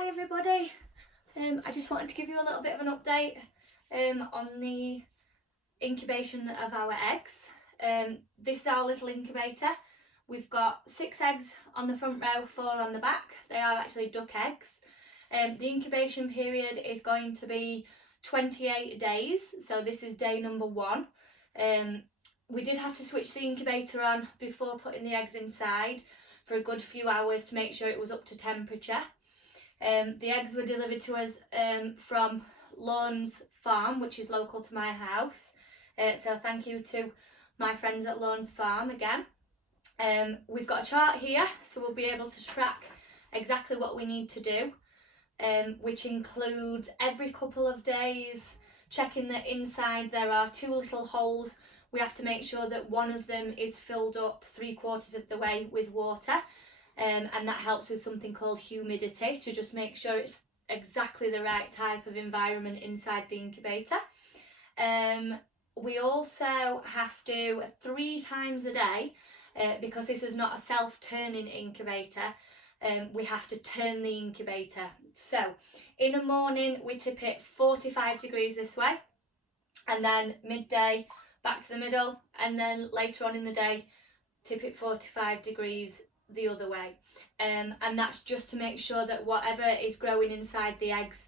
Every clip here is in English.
Hi everybody, I just wanted to give you a little bit of an update on the incubation of our eggs. This is our little incubator. We've got 6 eggs on the front row, 4 on the back. They are actually duck eggs. The incubation period is going to be 28 days, so this is day number 1. We did have to switch the incubator on before putting the eggs inside for a good few hours to make sure it was up to temperature. The eggs were delivered to us from Lawns Farm, which is local to my house. So thank you to my friends at Lawns Farm again. We've got a chart here, so we'll be able to track exactly what we need to do, which includes every couple of days checking that inside there are 2 little holes. We have to make sure that one of them is filled up 3/4 of the way with water. And that helps with something called humidity, to just make sure it's exactly the right type of environment inside the incubator. We also have to 3 times a day, because this is not a self-turning incubator, we have to turn the incubator. So in the morning we tip it 45 degrees this way, and then midday back to the middle, and then later on in the day tip it 45 degrees the other way, and that's just to make sure that whatever is growing inside the eggs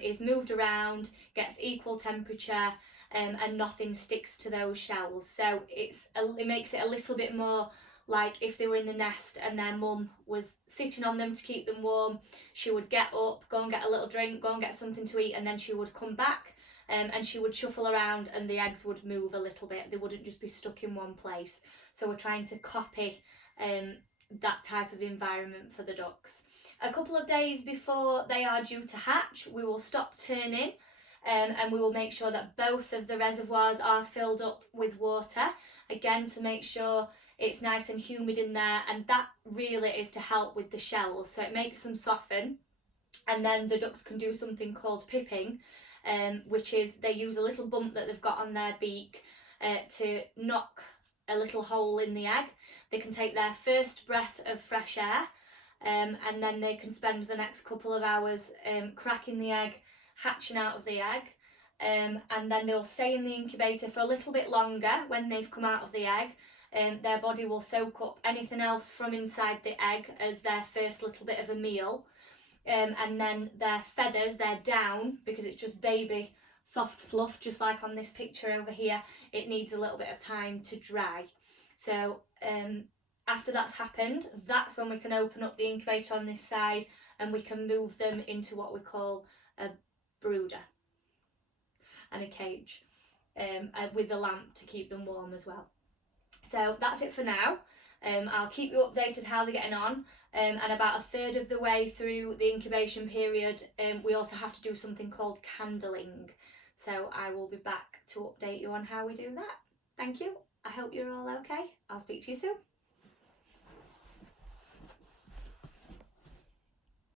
is moved around, gets equal temperature, and nothing sticks to those shells. So it makes it a little bit more like if they were in the nest and their mum was sitting on them to keep them warm. She would get up, go and get a little drink, go and get something to eat, and then she would come back, and she would shuffle around and the eggs would move a little bit. They wouldn't just be stuck in one place. So we're trying to copy that type of environment for the ducks. A couple of days before they are due to hatch, we will stop turning, and we will make sure that both of the reservoirs are filled up with water, again to make sure it's nice and humid in there, and that really is to help with the shells, so it makes them soften. And then the ducks can do something called pipping, which is they use a little bump that they've got on their beak to knock a little hole in the egg. They can take their first breath of fresh air, and then they can spend the next couple of hours cracking the egg, hatching out of the egg, and then they'll stay in the incubator for a little bit longer. When they've come out of the egg, their body will soak up anything else from inside the egg as their first little bit of a meal, and then their feathers, their down, because it's just baby soft fluff, just like on this picture over here, it needs a little bit of time to dry. So after that's happened, that's when we can open up the incubator on this side and we can move them into what we call a brooder and a cage, with the lamp to keep them warm as well. So that's it for now. I'll keep you updated how they're getting on, and about 1/3 of the way through the incubation period we also have to do something called candling. So I will be back to update you on how we do that. Thank you. I hope you're all okay. I'll speak to you soon.